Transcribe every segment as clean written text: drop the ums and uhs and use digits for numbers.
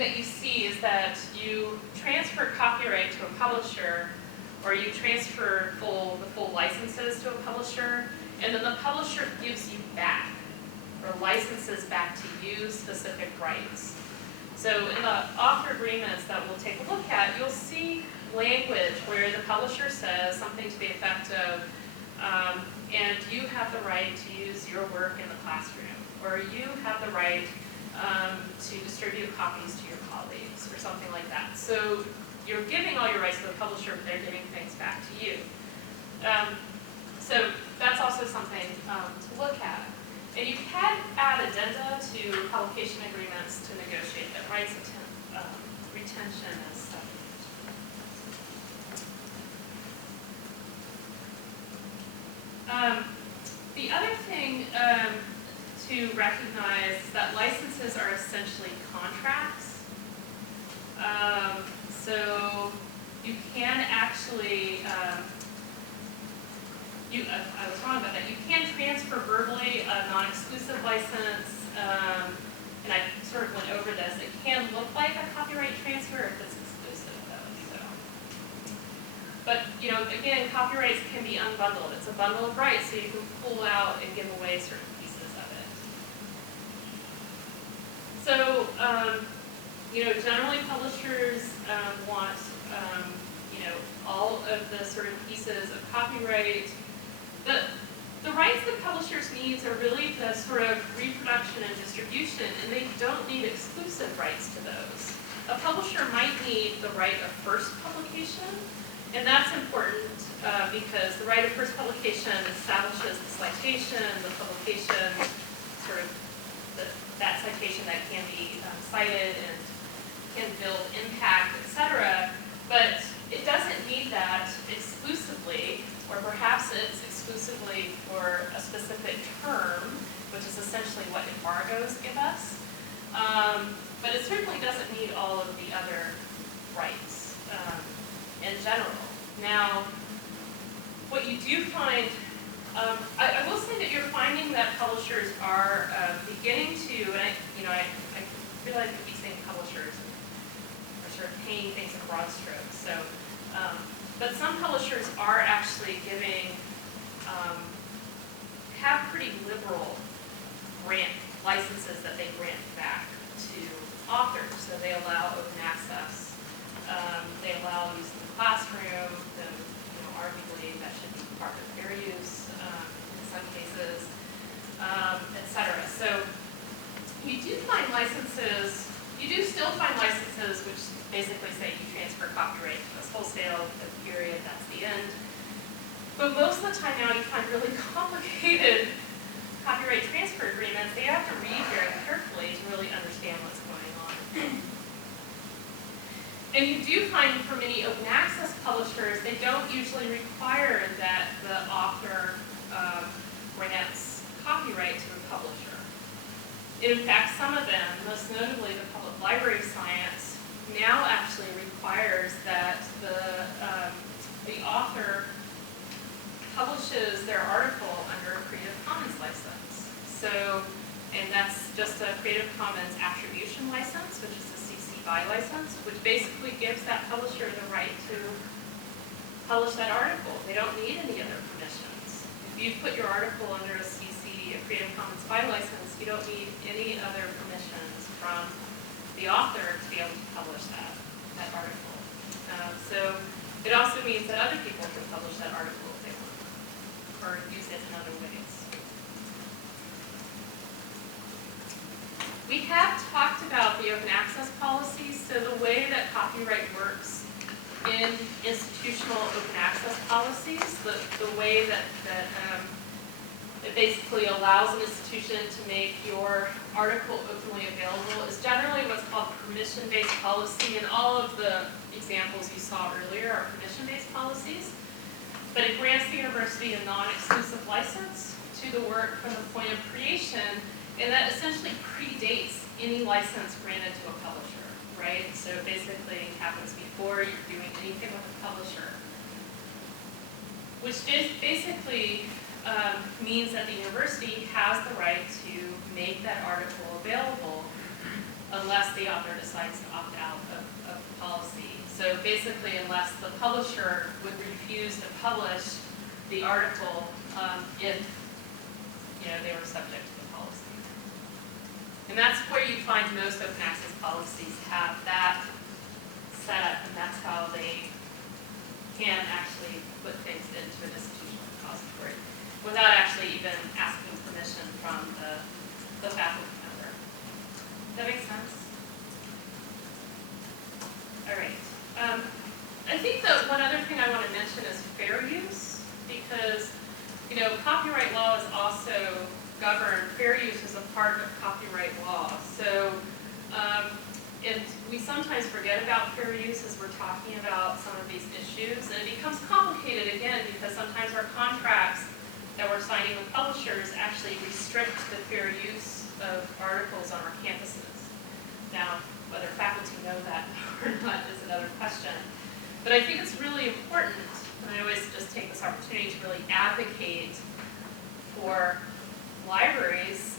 that you see is that you transfer copyright to a publisher, or you transfer the full licenses to a publisher, and then the publisher gives you back, or licenses back to use specific rights. So in the author agreements that we'll take a look at, you'll see language where the publisher says something to the effect of, and you have the right to use your work in the classroom, or you have the right to distribute copies to your colleagues, or something like that. So you're giving all your rights to the publisher, but they're giving things back to you. So that's also something to look at. And you can add addenda to publication agreements to negotiate that rights retention as subject. The other thing to recognize is that licenses are essentially contracts. So you can actually, I was wrong about that. You can transfer verbally a non-exclusive license, and I sort of went over this. It can look like a copyright transfer if it's exclusive, though. So. But again, copyrights can be unbundled. It's a bundle of rights, so you can pull out and give away certain pieces of it. So, generally publishers want, all of the sort of pieces of copyright. The rights that publishers need are really the sort of reproduction and distribution, and they don't need exclusive rights to those. A publisher might need the right of first publication, and that's important because the right of first publication establishes the citation, the publication, sort of that citation that can be cited and can build impact, etc. But it doesn't need that exclusively, or perhaps it's exclusively for a specific term, which is essentially what embargoes give us. But it certainly doesn't need all of the other rights in general. Now, what you do find, I will say that you're finding that publishers are beginning to, and I realize that these things publishers are sort of painting things in broad strokes. So, but some publishers are actually giving, have pretty liberal grant licenses that they grant back to authors. So they allow open access. They allow use in the classroom. Then, arguably that should be part of fair use in some cases, etc. So you do find licenses. You do still find licenses which basically say you transfer copyright to us wholesale, the period, that's the end. But most of the time now you find really complicated copyright transfer agreements. They have to read very carefully to really understand what's going on. And you do find for many open access publishers, they don't usually require that the author grants copyright to the publisher. In fact, some of them, most notably the Public Library of Science, now actually requires that the author publishes their article under a Creative Commons license. So, and that's just a Creative Commons attribution license, which is a CC BY license, which basically gives that publisher the right to publish that article. They don't need any other permissions. If you put your article under a CC, a Creative Commons BY license, you don't need any other permissions from the author to be able to publish that article. So it also means that other people can publish that article if they want, or use it in other ways. We have talked about the open access policies. So the way that copyright works in institutional open access policies, the way that it basically allows an institution to make your article openly available is generally what's called permission-based policy, and all of the examples you saw earlier are permission-based policies. But it grants the university a non-exclusive license to the work from the point of creation, and that essentially predates any license granted to a publisher, right? So basically it happens before you're doing anything with a publisher, which basically means that the university has the right to make that article available unless the author decides to opt out of the policy. So basically, unless the publisher would refuse to publish the article if they were subject to the policy. And that's where you find most open access policies have that set up, and that's how they can actually put things into an institutional repository without actually even asking permission from the faculty member. Does that make sense? All right. I think that one other thing I want to mention is fair use, because copyright law is also governed. Fair use is a part of copyright law. So, and we sometimes forget about fair use as we're talking about some of these issues, and it becomes complicated again because sometimes our contracts that we're signing with publishers actually restrict the fair use of articles on our campuses. Now, whether faculty know that or not is another question. But I think it's really important, and I always just take this opportunity to really advocate for libraries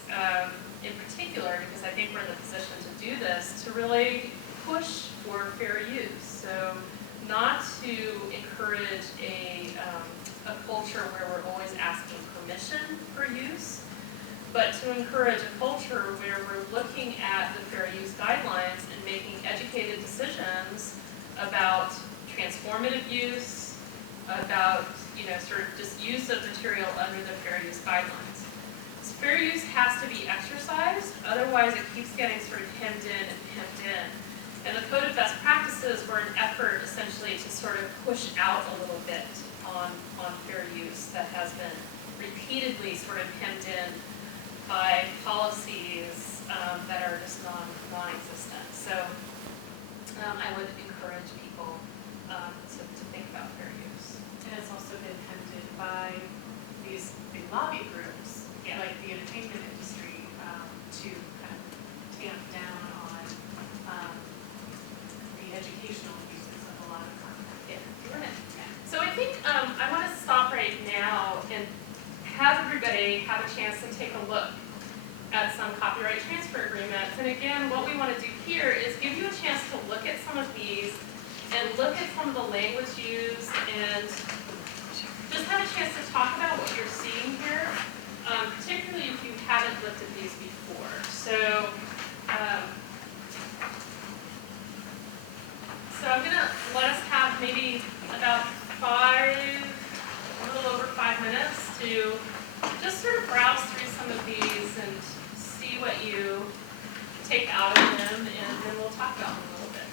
in particular, because I think we're in the position to do this, to really push for fair use. So not to encourage a culture where we're always asking permission for use, but to encourage a culture where we're looking at the fair use guidelines and making educated decisions about transformative use, about sort of just use of material under the fair use guidelines. So fair use has to be exercised, otherwise it keeps getting sort of hemmed in and hemmed in. And the Code of Best Practices were an effort essentially to sort of push out a little bit on fair use that has been repeatedly sort of hemmed in by policies that are just non-existent. So I would encourage people to think about fair use. And it's also been tempted by these big lobby groups, like the entertainment industry, to kind of tamp down on the educational uses of a lot of content. So I think I want to stop right now and have everybody have a chance to take a look at some copyright transfer agreements. And again, what we want to do here is give you a chance to look at some of these and look at some of the language used and just have a chance to talk about what you're seeing here, particularly if you haven't looked at these before. So, I'm going to let us have maybe about a little over 5 minutes to just sort of browse through some of these and see what you take out of them, and then we'll talk about them a little bit.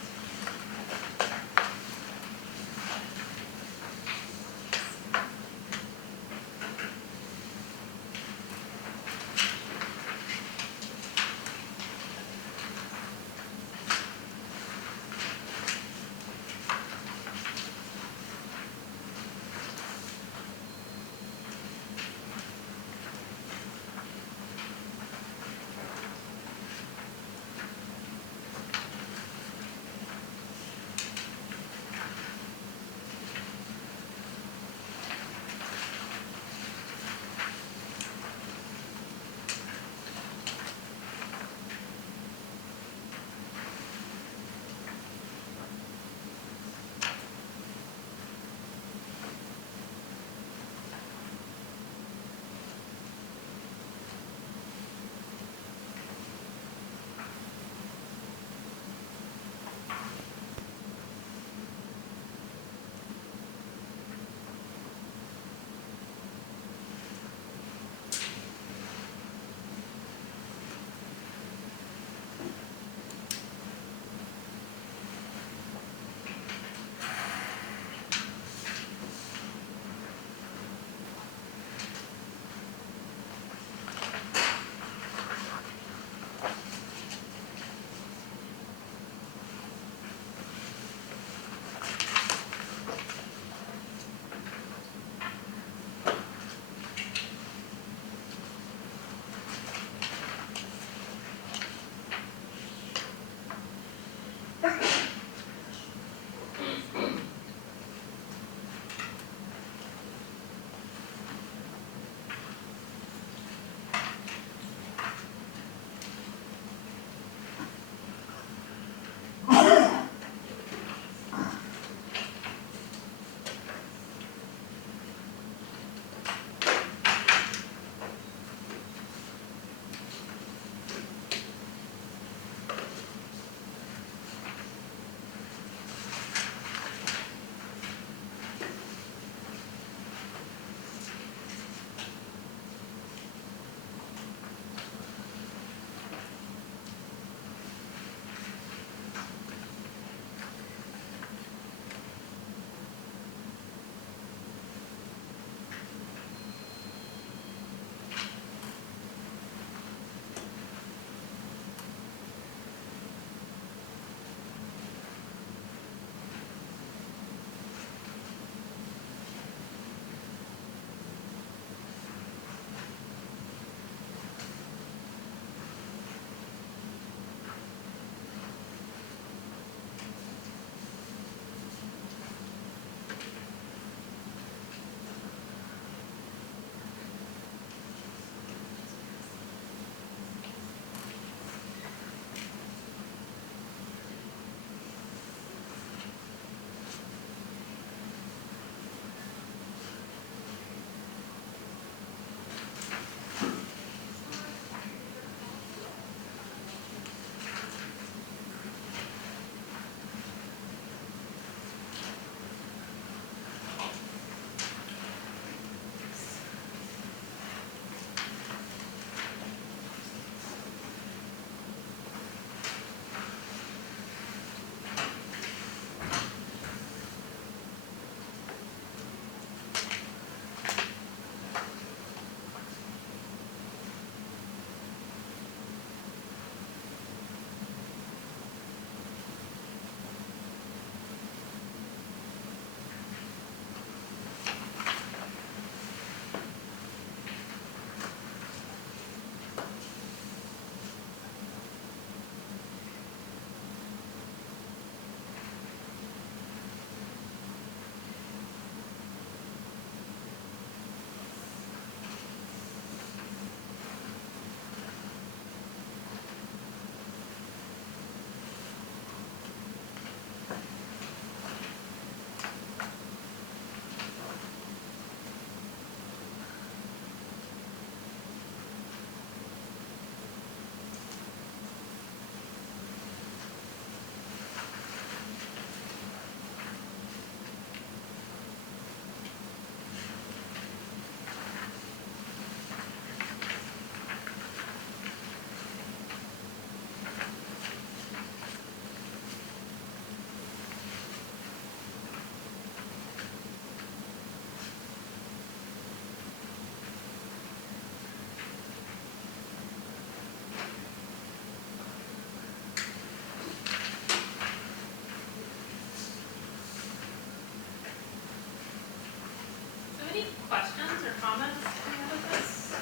comments coming out of this?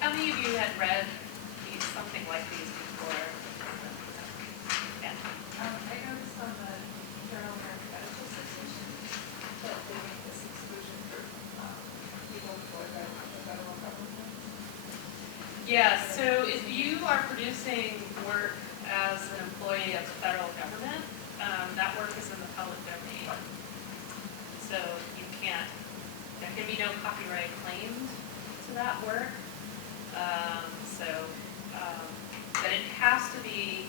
How many of you had read something like these before? Yeah. I noticed on the Journal of American Medical Association that they make this exclusion for people employed by the federal government. Yeah, so if you are producing work as an employee of the federal government, that work is in the public domain. So you can't, there can be no copyright claimed to that work. But it has to be,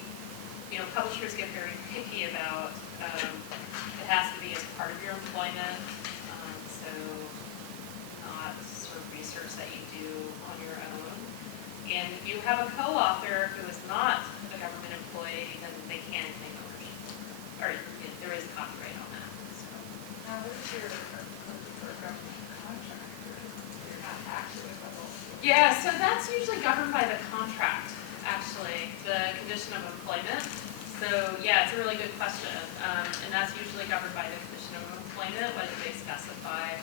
publishers get very picky about, it has to be as part of your employment, so not sort of research that you do on your own. And if you have a co-author who is not a government employee, then they can't claim ownership, or there is copyright on that. So. Now, what is your for a government contractor? You're not actually a federal. Yeah, so that's usually governed by the contract, actually, the condition of employment. So yeah, it's a really good question. And that's usually governed by the condition of employment, whether they specify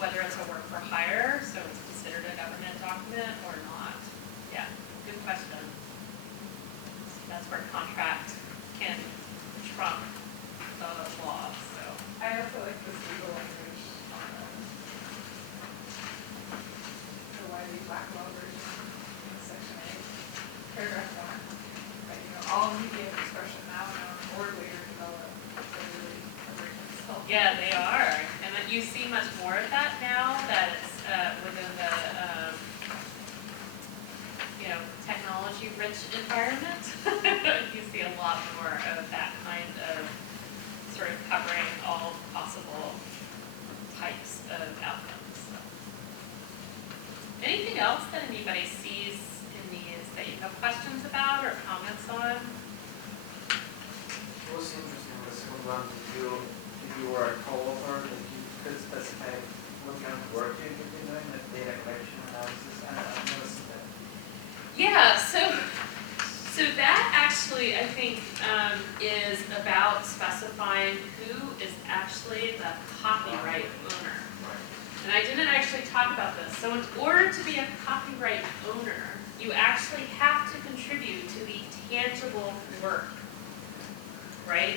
whether it's a work for hire, so it's considered a government document or not. Yeah, good question. That's where contract can trump the law, so. I also like this legal language on the Wiley Blackwell version in section 8, paragraph 1. But, all media expression now known or later developed, they're really original. Yeah, they are. And that you see much more of that now that it's within the technology-rich environment. You see a lot more of that kind of sort of covering all possible types of outcomes. So. Anything else that anybody sees in these that you have questions about or comments on? It was interesting the second one, if you were a co-author, that you could specify what kind of work you could be doing, like data collection analysis. I've never seen that. Yeah, so that actually, I think, is about specifying who is actually the copyright owner. And I didn't actually talk about this. So in order to be a copyright owner, you actually have to contribute to the tangible work, right?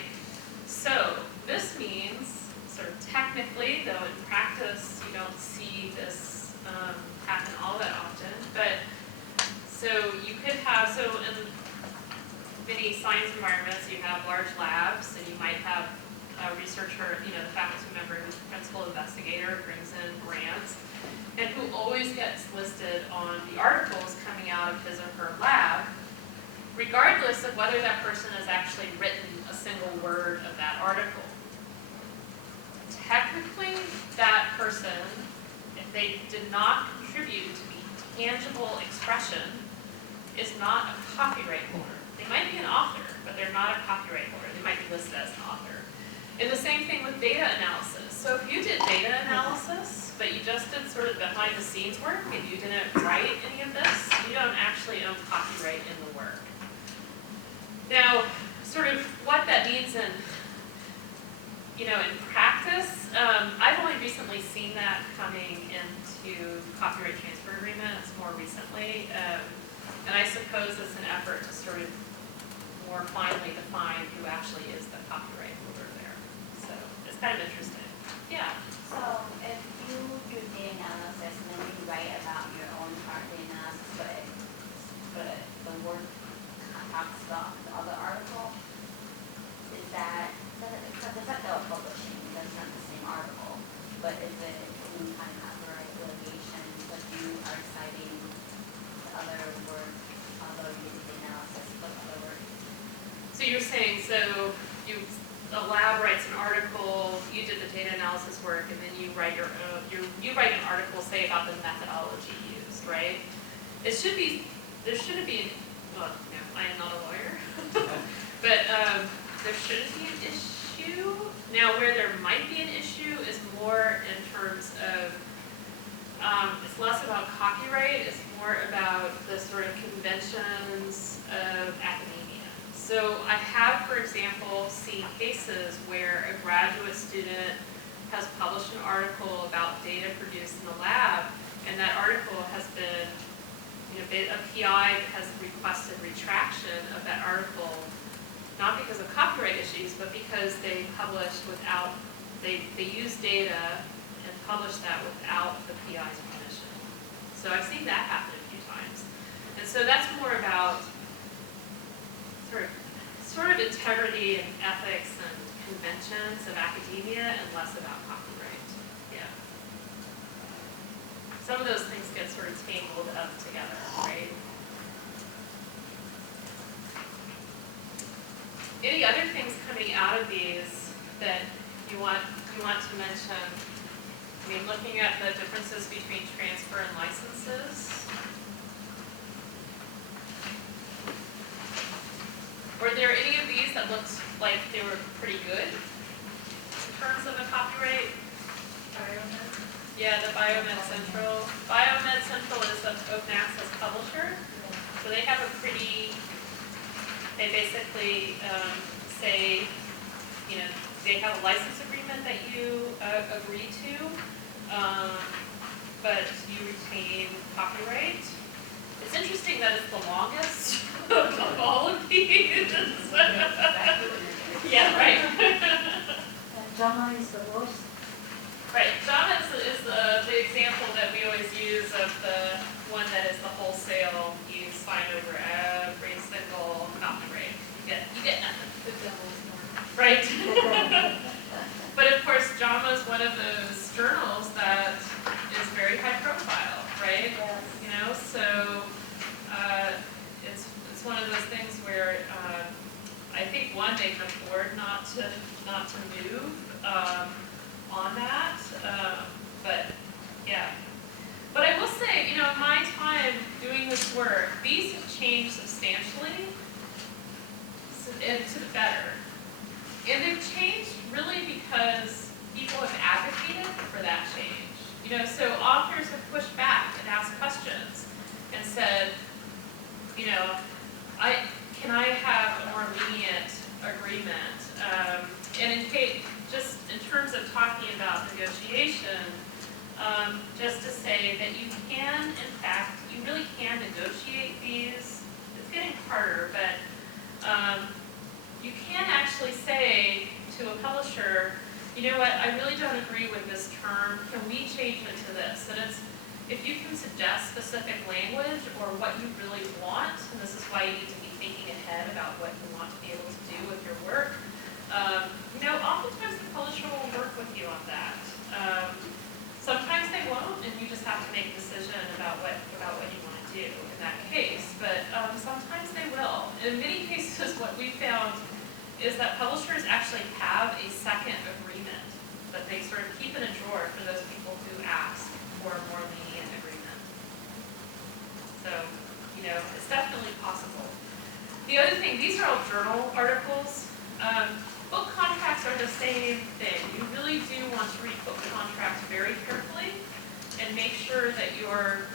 So this means, sort of technically, though in practice you don't see this happen all that often, but so you could have, so in many science environments you have large labs and you might have a researcher, the faculty member who's principal investigator brings in grants and who always gets listed on the articles coming out of his or her lab, regardless of whether that person has actually written a single word of that article. Technically, that person, if they did not contribute to the tangible expression, is not a copyright holder. They might be an author, but they're not a copyright holder. They might be listed as an author. And the same thing with data analysis. So if you did data analysis, but you just did sort of behind the scenes work and you didn't write any of this, you don't actually own copyright in the work. Now, sort of what that means in practice, I've only recently seen that coming into copyright transfer agreements more recently. And I suppose it's an effort to sort of more finely define who actually is the copyright holder there. So it's kind of interesting. Yeah. So if you do data analysis and then you write about your own part of the analysis, but the word talks about the other article, is that, because it's like the publishing, that's not the same article, but is it any kind of copyright litigation that you are citing the other work, although you did the analysis of other work? So you're saying, so a lab writes an article, you did the data analysis work, and then you write your own, you write an article, say, about the methodology used, right? There shouldn't be, well, no, I am not a lawyer, but there shouldn't be an issue. Now, where there might be an issue is more in terms of, it's less about copyright, it's more about the sort of conventions of academia. So I have, for example, seen cases where a graduate student has published an article about data produced in the lab, and that article has been, a PI has requested retraction of that article, not because of copyright issues, but because they published without, they used data and published that without the PI's permission. So I've seen that happen a few times. And so that's more about sort of integrity and ethics and conventions of academia and less about copyright. Yeah. Some of those things get sort of tangled up together, right? Any other things coming out of these that you want to mention? I mean, looking at the differences between transfer and licenses. Were there any of these that looked like they were pretty good in terms of a copyright? Biomed. Yeah, the Biomed Central. Biomed Central is an open access publisher, so they have a pretty, they basically say, they have a license agreement that you agree to, but you retain copyright. It's interesting that it's the longest of all of these. Yeah, right. JAMA is the worst. Right, JAMA is the example that we always use of the one that is the wholesale. You sign over every single copyright. You get nothing. The devil's work. Right. But of course, JAMA is one of those journals that is very high profile, right? Yes. So it's one of those things where I think one they can afford not to move on that, but yeah. But I will say, in my time doing this work, these have changed substantially and to the better. And they've changed really because people have advocated for that change. So authors have pushed back and asked questions and said, can I have a more lenient agreement? And just in terms of talking about negotiation, just to say that you can, in fact, you really can negotiate these. It's getting harder, but you can actually say to a publisher, you know what, I really don't agree with this term, can we change it to this? And if you can suggest specific language or what you really want, and this is why you need to be thinking ahead about what you want to be able to do with your work, oftentimes the publisher will work with you on that. Sometimes they won't, and you just have to make a decision about what you want to do in that case, but sometimes they will. In many cases, what we found is that publishers actually have a second agreement that they sort of keep in a drawer for those people who ask for a more lenient agreement. So, it's definitely possible. The other thing, these are all journal articles. Book contracts are the same thing. You really do want to read book contracts very carefully and make sure that you're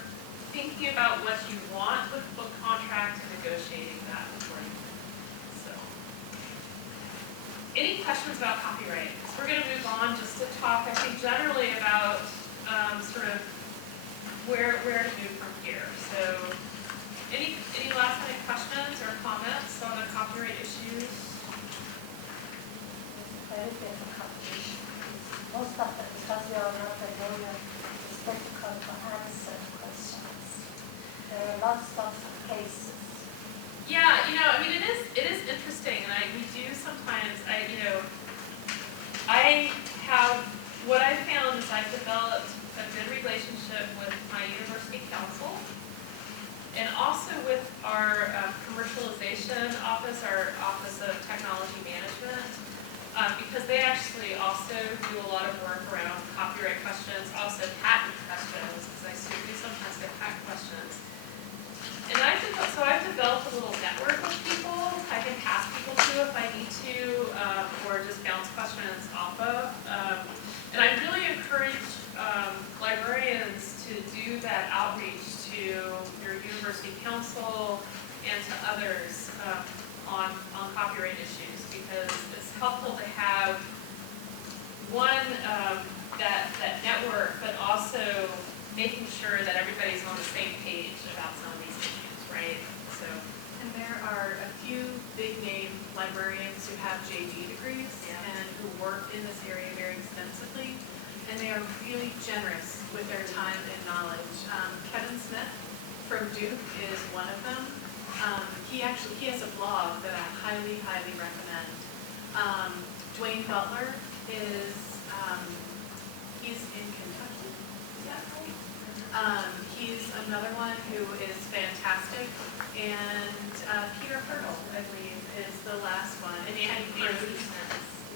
thinking about what you want with book contract and negotiating that accordingly. So, any questions about copyright? So we're going to move on just to talk, I think, generally about sort of where to move from here. So, any last minute questions or comments on the copyright issues? Very difficult competition. Most of the, because we are not a lawyer, it's difficult to answer questions. There are lots of cases. Yeah, it is interesting, and we do sometimes, what I found is I've developed a good relationship with my university council, and also with our commercialization office, our Office of Technology Management, because they actually also do a lot of work around copyright questions, also patent questions, because I do sometimes get patent questions. And I've developed a little network of people I can pass people to if I need to, or just bounce questions off of. And I really encourage librarians to do that outreach to your university council and to others on copyright issues, because it's helpful to have one, that network, but also making sure that everybody's on the same page about some of these issues, right? So, And there are a few big name librarians who have JD degrees Yeah. and who work in this area very extensively, and they are really generous with their time and knowledge. Kevin Smith from Duke is one of them. He has a blog that I highly, highly recommend. Dwayne Butler is, he's in Kentucky, is that right? He's another one who is fantastic, and Peter Hurdle, I believe, is the last one. And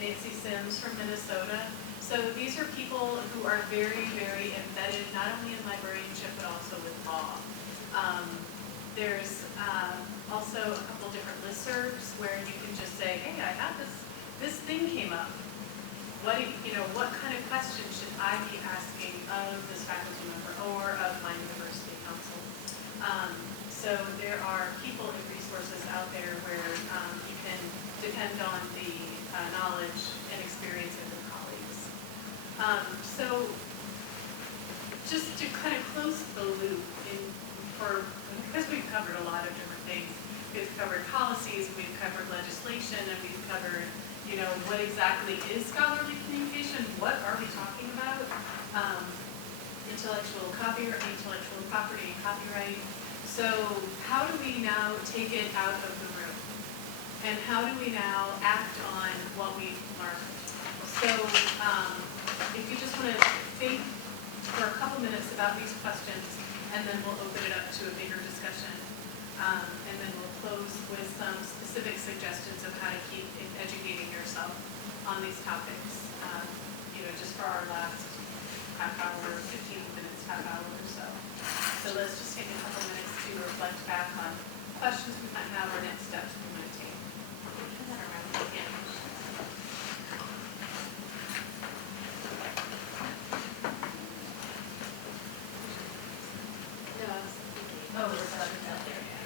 Nancy Sims from Minnesota. So these are people who are very, very embedded, not only in librarianship, but also with law. There's also a couple different listservs where you can just say, hey, I have this thing came up. What kind of questions should I be asking of this faculty member or of my university council? So there are people and resources out there where you can depend on the knowledge and experience of your colleagues. So just to kind of close the loop, because we've covered a lot of different things. We've covered policies, we've covered legislation, and we've covered, what exactly is scholarly communication? What are we talking about? Intellectual property and copyright. So how do we now take it out of the room? And how do we now act on what we've learned? So if you just want to think for a couple minutes about these questions, and then we'll open it up to a bigger discussion. And then we'll close with some specific suggestions of how to keep educating yourself on these topics, just for our last half hour, 15 minutes, half hour or so. So let's just take a couple minutes to reflect back on questions we might have or next steps we might take. Turn that around again. Oh, there's others out there, yeah.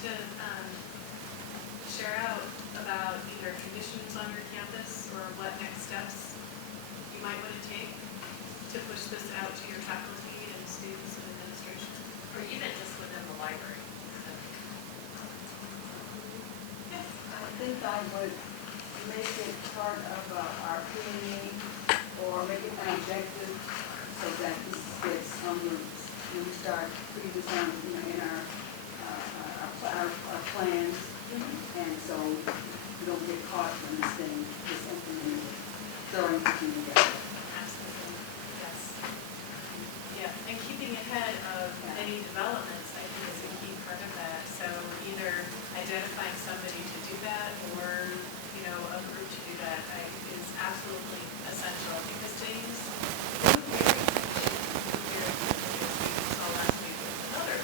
To share out about either conditions on your campus or what next steps you might want to take to push this out to your faculty and students and administration. or even just within the library. Yes. I would make it part of our PNE or make it an objective so that this gets on the, when we start putting this on, you know, in our plans. And so we don't get caught when this thing is implemented, throwing everything together. Absolutely, yes. Yeah, and keeping ahead of any developments, I think, is a key part of that. So either identifying somebody to do that or, you know, a group to do that is absolutely essential because James moved very we saw last week with another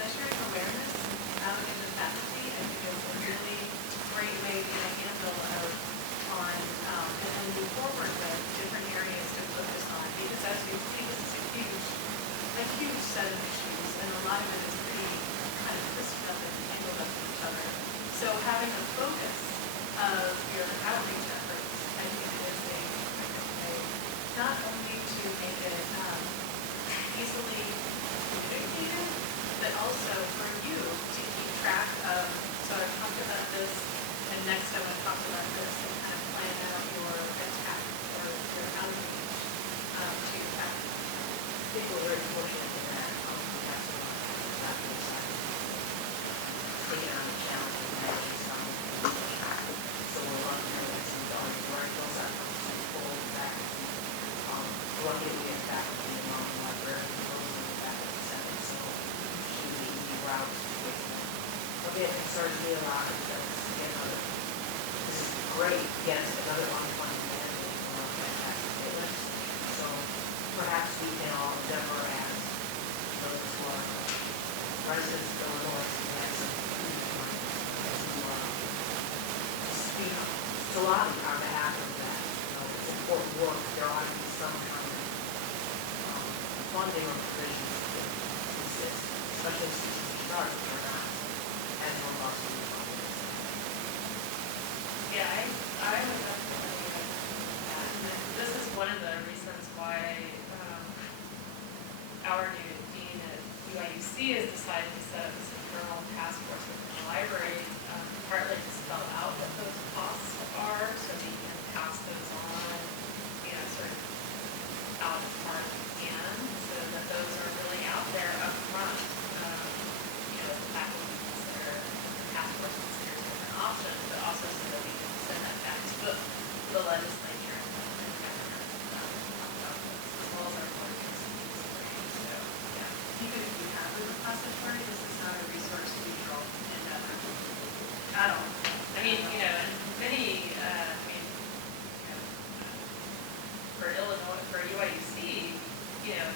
measuring awareness out in the faculty, I think is a really great way to get a handle of on and then move forward with different areas to focus on because as we see this is a huge set of issues and a lot of it is pretty kind of twisted up and tangled up with each other. So having a focus of your outreach efforts, I think is a way not only to make it easily communicated, but also for you to keep track of, so I've talked about this, and next I want to talk about this and kind of plan out your attack or your outreach to your faculty. I think we're very fortunate in that that's taking on the challenge of managing some information. So we're lucky to have some directors that come to full faculty. We're lucky that we have faculty in the library, those in the faculty center, so should be easy routes with them. But it concerns me a lot because, again, this is great, yes, another unfunded mandate for our fantastic payments. So perhaps we can all endeavor as those who are residents of Illinois to have some huge money to speak, to lobby on behalf of that. You know, it's important work. There ought to be some kind of funding or provisions that exist, especially institutions charged that are not as robust as the funding. Yeah, I would definitely agree with that. And this is one of the reasons why our new dean at UIUC has decided to set up this internal task force within the library, partly to spell out what those costs are, so we can pass those on, you know, sort of out as far as we can, so that those are really out there up front. You know, the faculty consider, the task force considers different options, but also so that we can send that back to the legislature and governor, as well as our board of trustees. So, yeah. Even if you have a repository, this is not a resource neutral endeavor. At all. I mean, you know, and many, for Illinois, for UIUC, you know,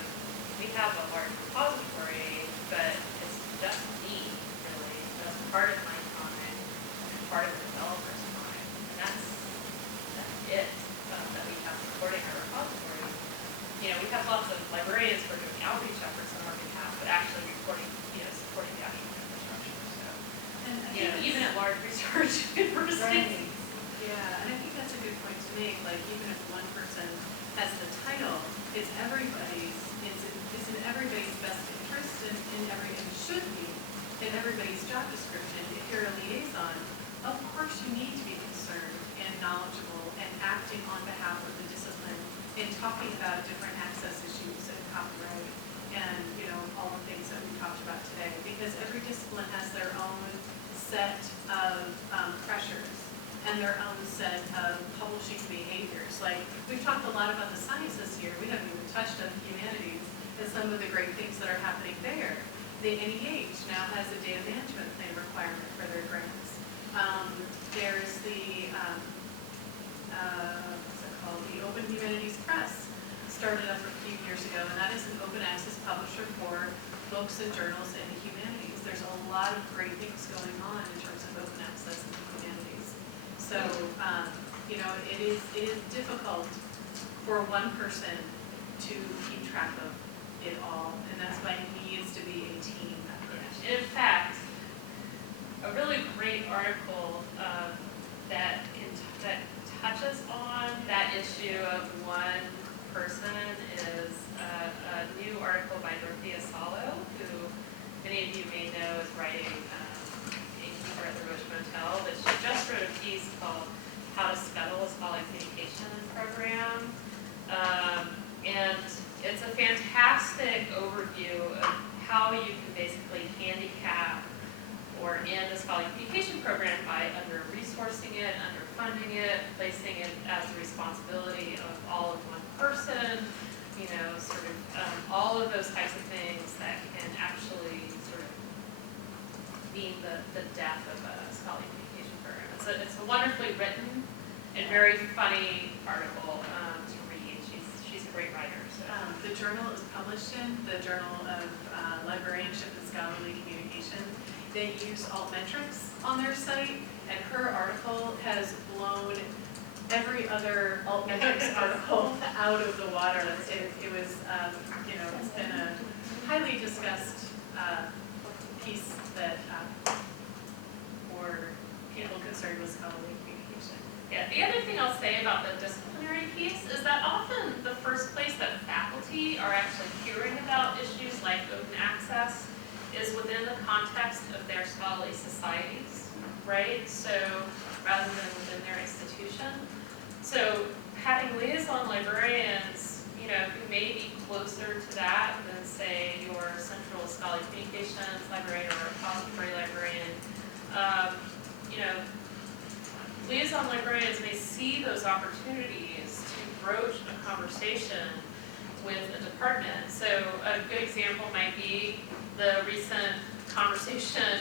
we have a large repository, but it's just me, really. That's part of my time and part of the developer's time. And that's it, that we have supporting our repository. You know, we have lots of librarians who are doing outreach efforts on our behalf, but actually supporting the actual infrastructure. So, And I you know, think even at large research universities. yeah, and I think that's a good point to make. Like, even if one person has the title, it's everybody's. It's in everybody's best interest, and it should be in everybody's job description. If you're a liaison, of course you need to be concerned and knowledgeable and acting on behalf of the discipline and talking about different access issues and copyright and, you know, all the things that we talked about today. Because every discipline has their own set of pressures and their own set of publishing behaviors. Like, we've talked a lot about the sciences here. We haven't even touched on the humanities and some of the great things that are happening there. The NEH now has a data management plan requirement for their grants. There's the, what's it called? The Open Humanities Press started up a few years ago, and that is an open access publisher for books and journals in the humanities. There's a lot of great things going on in terms of open access in the humanities. So, you know, It is difficult for one person to keep track of it all, and that's why it needs to be a team effort. In fact, a really great article that touches on that issue of one person is a new article by Davis-Kahl, who many of you may know is writing Innkeeper at the Roche Motel, but she just wrote a piece called How to Scuttle a Scholarly Communication Program. And it's a fantastic overview of how you can basically handicap or end a scholarly communication program by under-resourcing it, underfunding it, placing it as the responsibility of all of one person, you know, sort of all of those types of things that can actually sort of mean the death of a scholarly communication program. It's a wonderfully written and very funny article to read. She's a great writer. So. The journal it was published in, the Journal of Librarianship and Scholarly Communication, they use Altmetrics on their site, and her article has blown every other Altmetrics article out of the water. It was, you know, it's been a highly discussed piece that for people concerned with scholarly communication. Yeah, the other thing I'll say about the disciplinary piece is that often the first place that faculty are actually hearing about issues like open access is within the context of their scholarly societies, right? So rather than within their institution. So having liaison librarians, you know, who may be closer to that than say your central scholarly communications librarian or repository librarian, you know, liaison librarians may see those opportunities to broach a conversation with a department. So a good example might be the recent conversation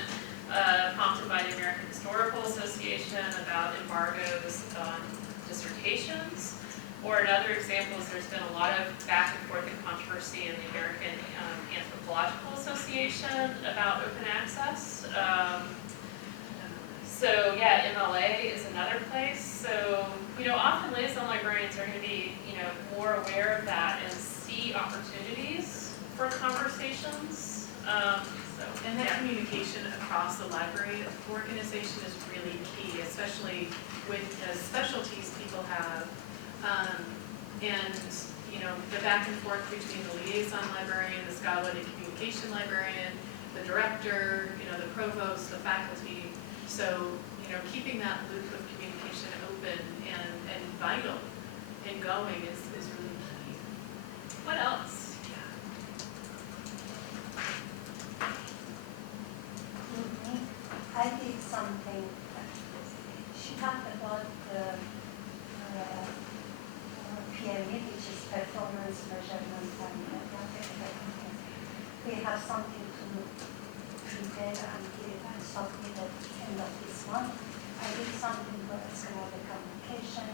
prompted by the American Historical Association about embargoes on dissertations. Or another example is there's been a lot of back and forth and controversy in the American Anthropological Association about open access. So yeah, MLA is another place. So, you know, often liaison librarians are going to be, you know, more aware of that and see opportunities for conversations. And that communication across the library organization is really key, especially with the specialties people have. And, you know, the back and forth between the liaison librarian, the scholarly communication librarian, the director, you know, the provost, the faculty. So, you know, keeping that loop of communication open and vital and going is really key. What else? I did something. She talked about the PME, which is performance measurement and we have something to prepare and give and submit at the end of this month. I did something for scholarly communication.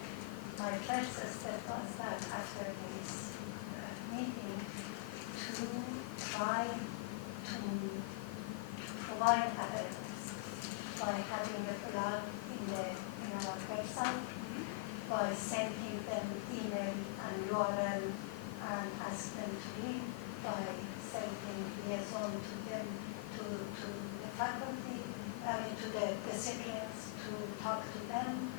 My first step was that after this meeting to try to provide awareness by having a blog in our website, by sending them email and URL and ask them to read, by sending liaison to them, to the faculty, to the recipients, to talk to them,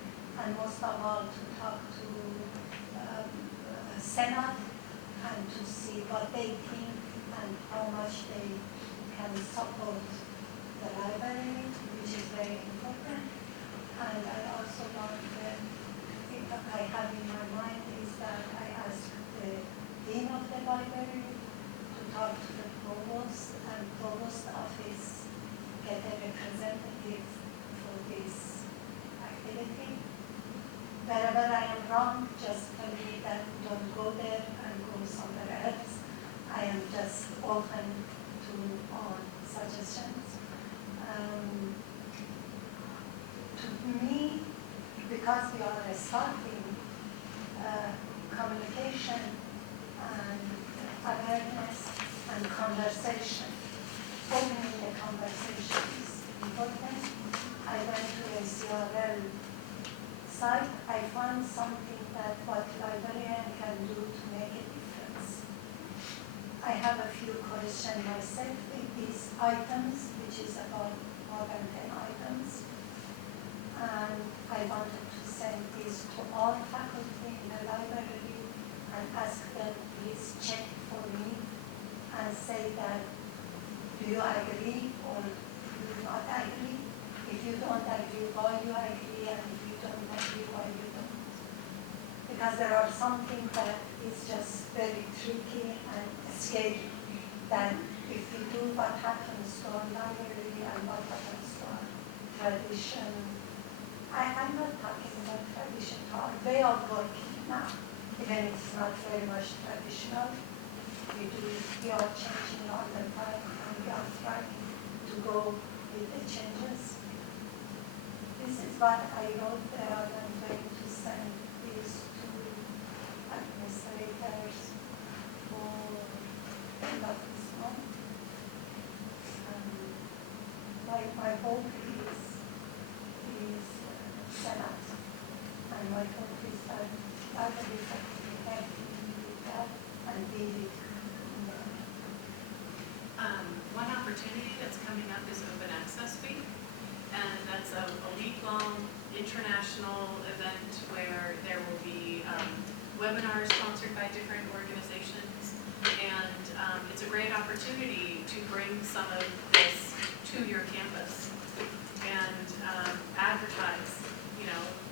and most of all to talk to Senate and to see what they think and how much they can support the library, which is very important. And I also want that I have in my mind is that I asked the dean of the library to talk to the provost and provost office, get a representative for this activity. Wherever I am wrong, just tell me that don't go there and go somewhere else. I am just open to all suggestions. To me, because we are starting communication and awareness and conversation, opening the conversation is important. I went to a CRL website, I found something that what librarian can do to make a difference. I have a few questions myself with these items, which is about more than 10 items. And I wanted to send this to all faculty in the library and ask them, please check for me and say that, do you agree or do you not agree? If you don't agree, why you agree, and if you don't agree, why you don't. Because there are something that is just very tricky and scary, that if you do what happens to our library and what happens to our tradition. I'm not talking about tradition, our way of working now, even if it's not very much traditional. We are changing all the time, and we are trying to go with the changes. This is what I wrote there, and I'm going to send this to administrators for end of this month. My hope is Senate, and my hope is that library faculty have to do that and deal it. One opportunity that's coming up is Open Access Week, and that's a week-long international event where there will be webinars sponsored by different organizations, and it's a great opportunity to bring some of this to your campus and advertise,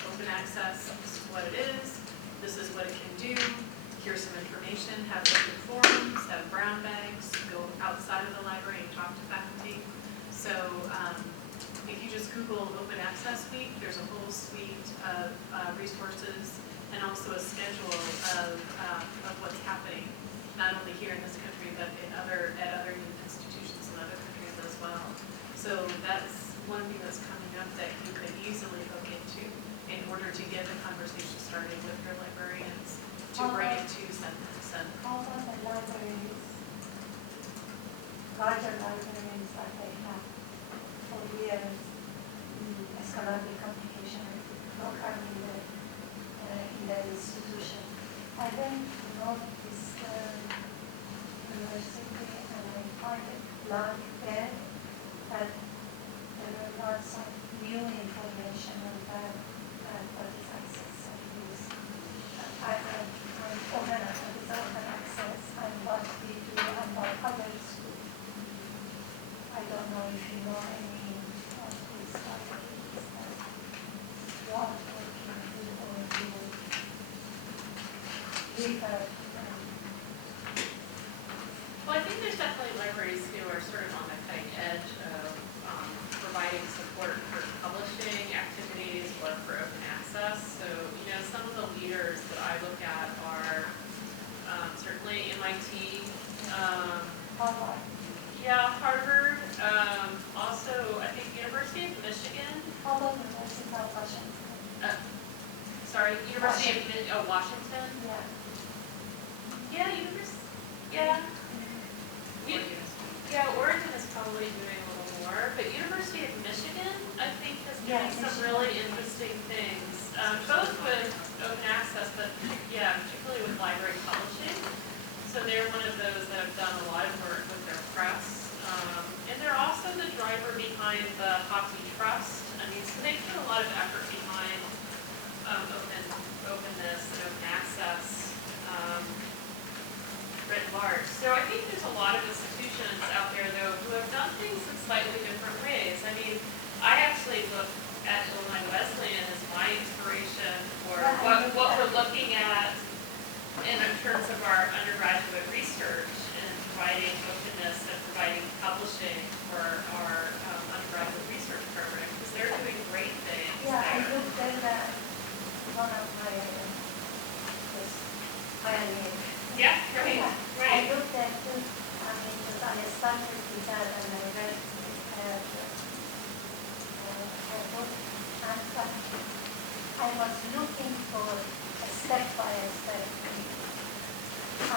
open access, this is what it is, this is what it can do, here's some information, have open forums, have brown bags, go outside of the library and talk to faculty. So if you just Google Open Access Week, there's a whole suite of resources and also a schedule of what's happening, not only here in this country, but at other institutions in other countries as well. So that's one thing that's coming up that you could easily hook into in order to get a conversation started with your librarians to bring it to Senate. How about the libraries, larger libraries that they have for years, scholarly communication program in the institution? I went to Northeast University and I find a blog there that there were lots of new information on that, what is access and use. I'm open access and what we do and what others do. I don't know if you know any of these libraries that you are working with or you refer. Well, I think there's definitely libraries who are sort of on the cutting edge of providing support for publishing activities or for open access. So, some of the leaders that I look at are certainly MIT, Harvard. yeah, Harvard, also I think University of Michigan. Harvard University of Washington. Sorry, University of Washington. Yeah. Yeah, yeah. Yeah, Oregon is probably doing a little more, but University of Michigan, I think, is doing some really interesting things, both with open access, but particularly with library publishing. So they're one of those that have done a lot of work with their press, and they're also the driver behind the Hockey Trust. So they put a lot of effort behind openness and open access. Writ large. So I think there's a lot of institutions out there, though, who have done things in slightly different ways. I actually look at Illinois Wesleyan as my inspiration for what we're looking at in terms of our undergraduate research and providing openness and providing publishing for our undergraduate research program, because they're doing great things. Yeah, I looked at one of my pioneers. Yeah, right, I right. looked at it, because I started with that and I read her book, and I was looking for a step-by-step thing.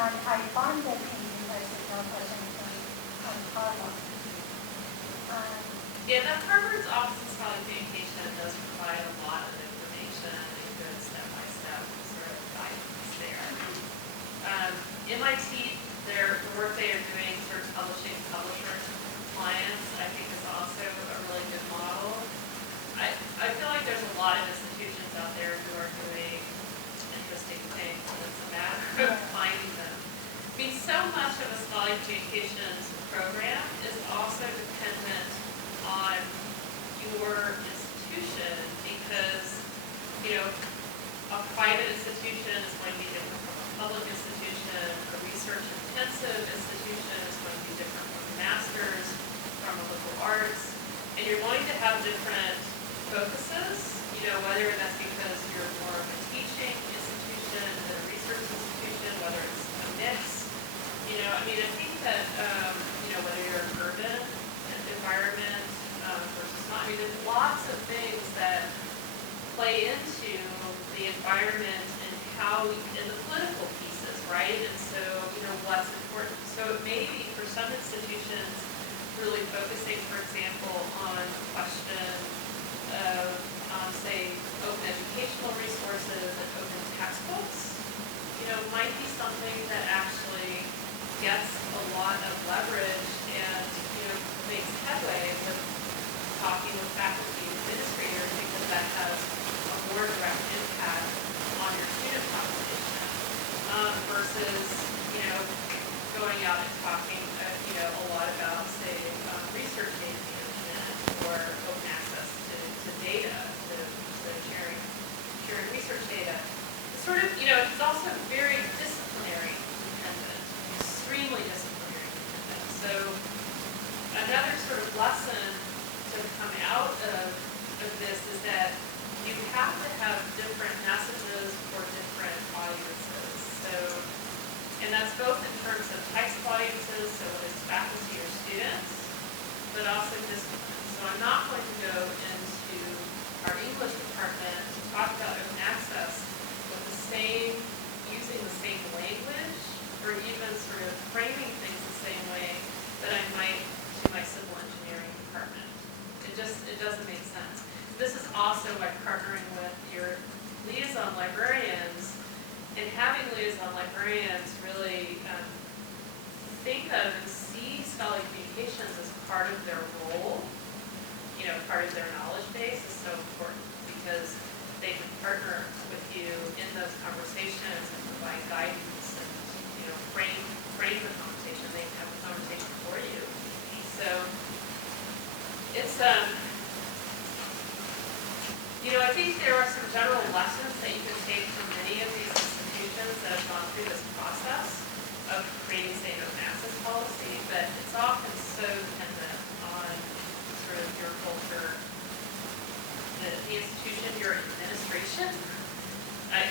And I found it in the University of Washington and Harvard. Yeah, the Harvard's Office of Scholarly Communication does provide a lot of information and lot of institutions out there who are doing interesting things, and it's a matter of finding them. I mean, so much of a scholarly communications program is also dependent on your institution because, you know, a private institution is going to be different from a public institution, a research-intensive institution is going to be different from a master's, from a liberal arts, and you're going to have different focuses, you know, whether that's because you're more of a teaching institution than a research institution, whether it's a mix. You know, I mean, I think that, you know, whether you're an urban environment versus not, I mean, there's lots of things that play into the environment and how, and the political pieces, right? And so, you know, what's important. So it may be for some institutions really focusing, for example, on the question of, say, open educational resources and open textbooks, you know, might be something that actually gets a lot of leverage and, you know, makes headway with talking with faculty and administrators because that has a more direct impact on your student population versus, you know, going out and talking, you know, a lot about, say, research data management or open access to data, to sharing research data. It's sort of, you know, it's also very disciplinary dependent, extremely disciplinary dependent. So another sort of lesson to come out of this is that you have to have different messages for different audiences. So, and that's both in terms of types of audiences, so whether it's faculty or students, but also disciplines. So I'm not going to go into our English department to talk about open access with the same, using the same language, or even sort of framing things the same way that I might to my civil engineering department. It doesn't make sense. This is also why partnering with your liaison librarians and having liaison librarians really think of and see scholarly communications as part of their role, you know, part of their knowledge base is so important because they can partner with you in those conversations and provide guidance and, you know, frame the conversation. They can have a conversation for you. So it's you know, I think there are some general lessons that you can take from many of these institutions that have gone through this process of creating, say, an open access policy, but it's often so dependent on sort of your culture, the institution, your administration.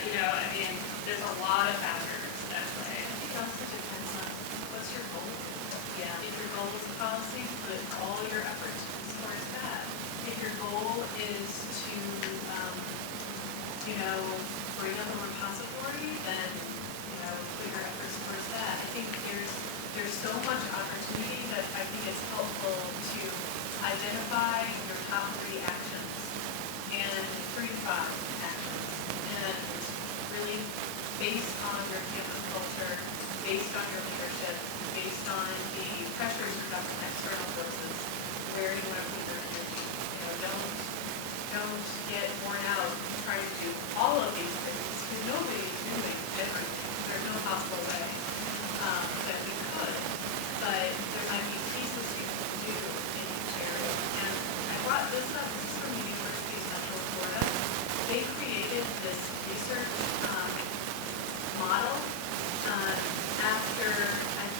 You know, I mean, there's a lot of factors at play. It also depends on what's your goal. Yeah. If your goal is policy, put all your efforts towards that. If your goal is to, you know, bring up a repository, then, you know, put your efforts towards that. I think there's so much opportunity that I think it's helpful to identify your top 3 actions and 3 to 5 actions, and really based on your campus culture, based on your leadership, based on the pressures from external forces, where you want to put your energy. You know, don't get worn out trying to do all of these things because nobody's doing different. There's no possible way that we could, but there might be pieces you can do in each area. And I brought this up. This is from the University of Central Florida. They created this research model after I'm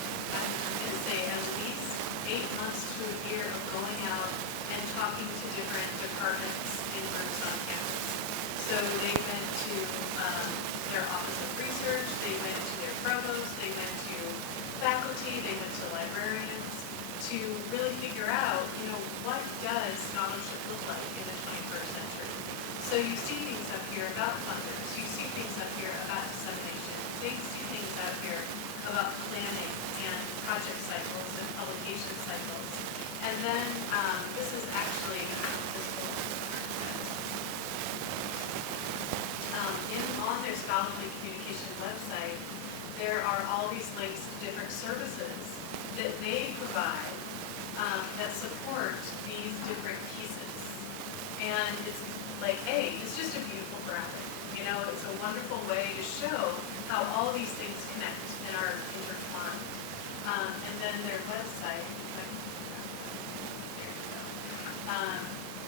going to say at least 8 months to a year of going out and talking to different departments and groups on campus. So they went to their Office of Research, they went to their provost, they went to faculty, they went to librarians to really figure out, you know, what does scholarship look like in the 21st century. So you see things up here about funders, you see things up here about dissemination, you see things up here about planning and project cycles and publication cycles. And then this is actually on their scholarly communication website, there are all these links to different services that they provide that support these different pieces. And it's like, A, this wonderful way to show how all these things connect and are intertwined. And then their website.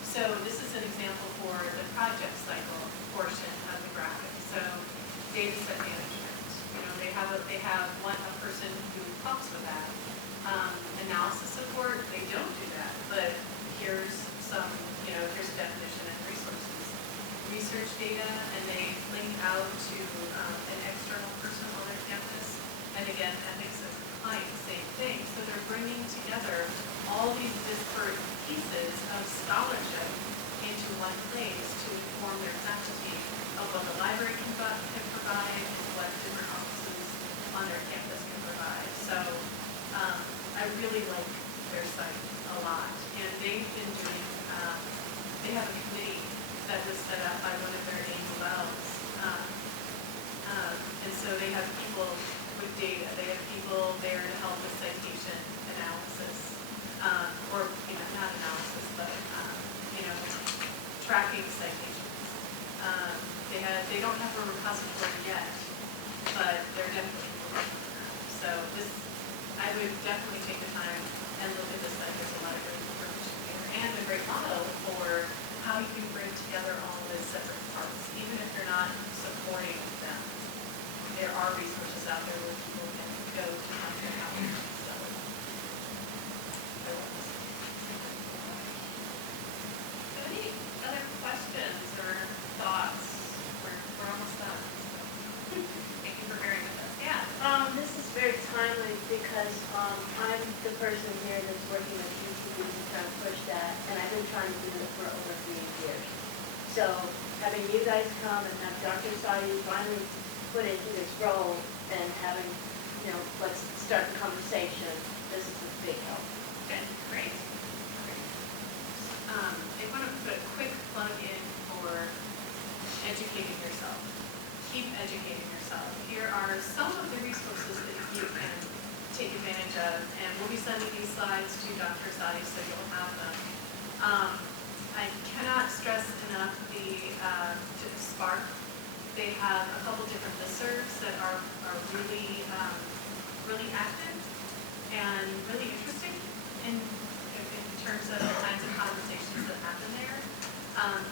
So this is an example for the project cycle portion of the graphic. So data set management, they have a person who helps with that. Analysis support, they don't do that, but here's here's a definition and resources. Research data, and they link out to an external person on their campus. And again, ethics and compliance, same thing. So they're bringing together all these disparate pieces of scholarship into one place to inform their faculty of what the library can provide and what different offices on their campus can provide. So I really like their site a lot. And they've been doing, they have a committee that was set up by one of their AULs. And so they have people with data. They have people there to help with citation analysis. Or, not analysis, but, tracking citations. They don't have a repository yet, but they're definitely working on that. So I would definitely take the time and look at this site as a library information here, and a great model for how you can bring together all of those separate parts, even if you're not supporting them. There are resources out there where people can go to find their out. So, Any other questions or thoughts? We're almost done. Thank you for bearing with us. Yeah. This is very timely because I'm the person here that's working with UTV and trying to push that, and I've been trying to do it for over 3 years. So having you guys come and have Dr. Sayu finally put into this role and having, let's start the conversation, this is a big help. Okay, great. I want to put a quick plug in for educating yourself. Keep educating yourself. Here are some of the resources that you can take advantage of, and we'll be sending these slides to Dr. Sayu so you'll have them. I cannot stress enough the Spark. They have a couple different listservs that are really, really active and really interesting in terms of the kinds of conversations that happen there.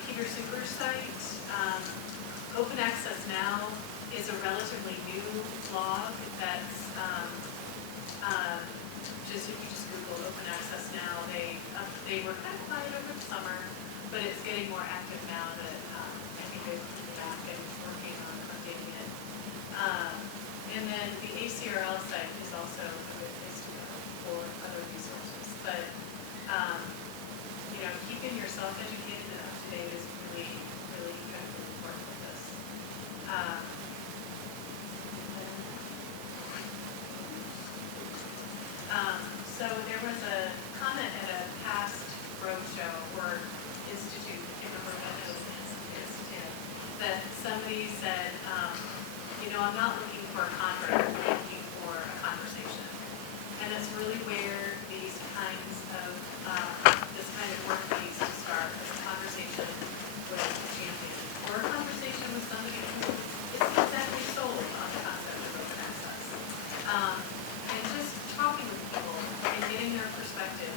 Peter Suger's site, Open Access Now, is a relatively new blog that's if you just Google Open Access Now, they were kind of quiet over the summer, but it's getting more active now that I think they've come back and working on updating it. And then the ACRL site is also a good place to go for other resources. But keeping yourself educated and up to date is really, really important with this. So there was a comment at a past roadshow or institute, I can't remember what it was, institute, that somebody said, I'm not looking for a convert, I'm looking for a conversation. And that's really where this kind of work needs to start, as a conversation with a champion, or a conversation with somebody who isn't exactly sold on the concept of open access. And just talking with people and getting their perspective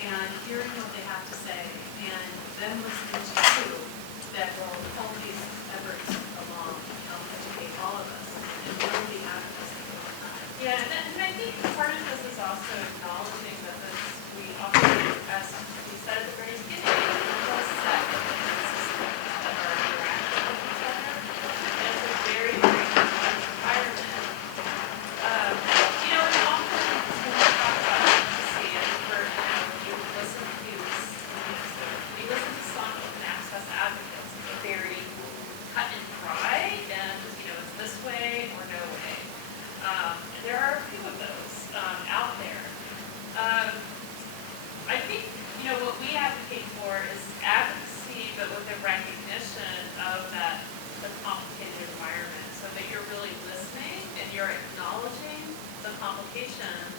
and hearing what they have to say, and then listening to you that will hold these efforts along and help educate all of us and build the advocacy over time. Yeah, and I think part of this is also acknowledging that we often, as we said at the very beginning, we're all set of different systems that are interacting with each other. And it's a very, very complex environment. And often when we talk about advocacy, and when you listen to when you listen to some open access advocates, it's very cut and dry, and it's this way or no way. There are a few of those out there. I think, what we advocate for is advocacy, but with the recognition of the complicated environment, so that you're really listening and you're acknowledging the complications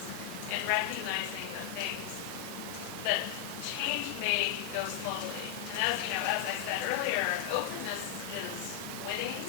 and recognizing the things that change may go slowly. And as I said earlier, openness is winning,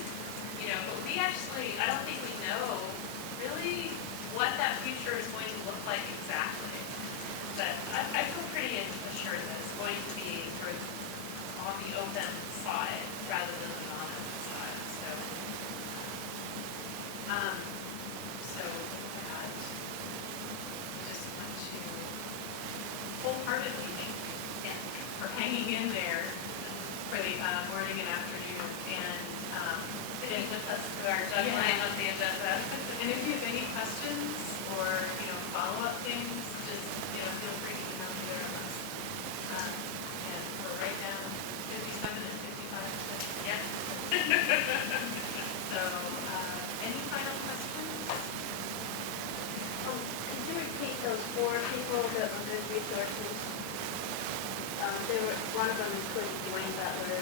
one of them is Dwayne Butler.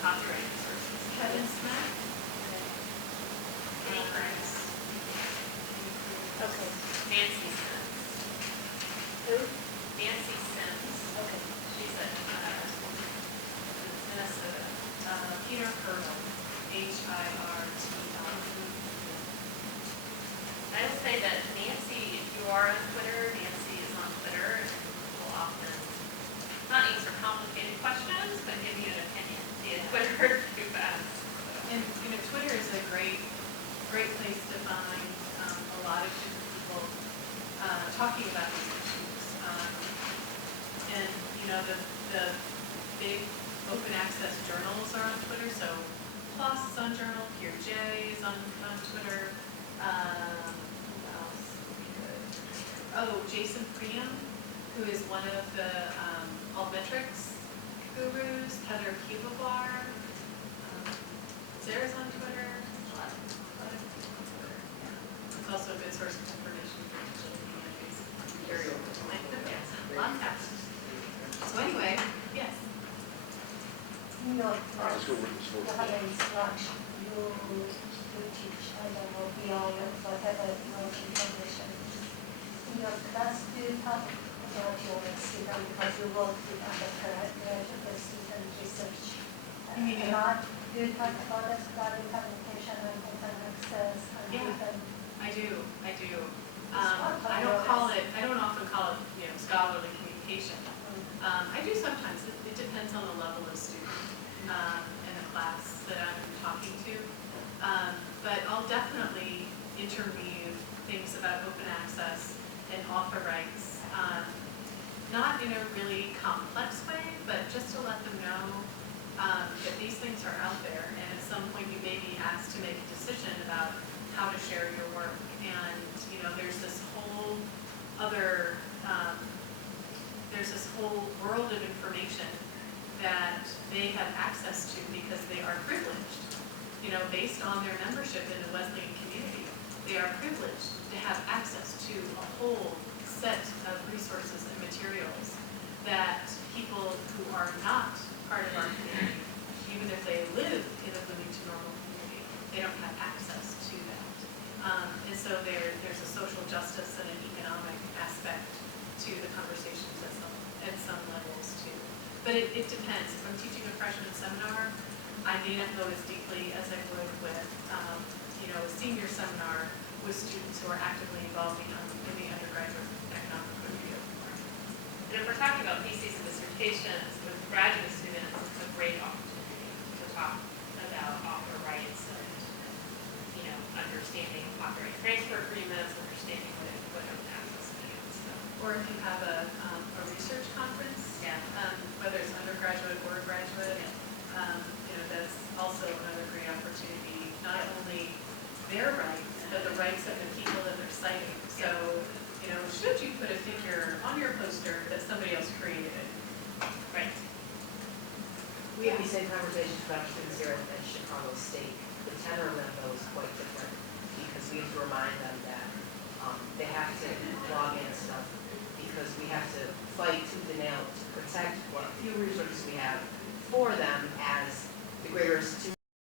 Copyright resources. Kevin Smith. Annie Franks. Okay. Nancy Sims. Who? Nancy Sims. Okay. She's at Minnesota. Peter Hurdle, Hirtl. I will say that Nancy, if you are on Twitter, Nancy is on Twitter and will often not answer complicated questions, but give you an opinion via Twitter too fast. And, Twitter is a great place to find a lot of different people talking about these issues. And, the big open access journals are on Twitter, so PLOS is on Journal, Peer J is on Twitter. Who else would be good? Oh, Jason Priam, who is one of the altmetrics gurus, Heather Kubabar. Sarah's on Twitter. A lot of people on Twitter. Yeah. It's also a good source of information for digital media days. Very open. Lots of apps. So anyway, yes. In your I'll just go class, with this you one. have an instruction, you teach, I don't know, BI or whatever emerging conditions. In your class, do you talk about your student, because you work with undergraduate student research You mean a lot? Do you talk about study communication and open access and Yeah. even I do. I don't often call it, scholarly communication. I do sometimes. It depends on the level of student and the class that I'm talking to. But I'll definitely interweave things about open access and author rights, not in a really complex way, but just to let them know that these things are out there, and at some point you may be asked to make a decision about how to share your work. And there's this whole other, there's this whole world of information that they have access to because they are privileged. Based on their membership in the Wesleyan community, they are privileged to have access to a whole set of resources and materials that people who are not part of our community, even if they live in a Bloomington Normal community, they don't have access to that. And so there's a social justice and an economic aspect to the conversations at some levels too. But it depends. If I'm teaching a freshman seminar, I may not go as deeply as I would with, a senior seminar with students who are actively involved in the undergraduate economic review. And if we're talking about theses and dissertations with graduate students, it's a great opportunity to talk about author rights and understanding copyright transfer agreements, understanding what open access means. So. Or if you have a research conference, Yeah. Whether it's undergraduate or graduate, that's also another great opportunity, not only their rights, but the rights of the people that they're citing. So, should you put a figure on your poster that somebody else created? Right. We have these same conversations about students here at Chicago State. The tenor of them though is quite different because we have to remind them that they have to log in and stuff because we have to fight tooth and nail to protect what few resources we have for them as the greater institution.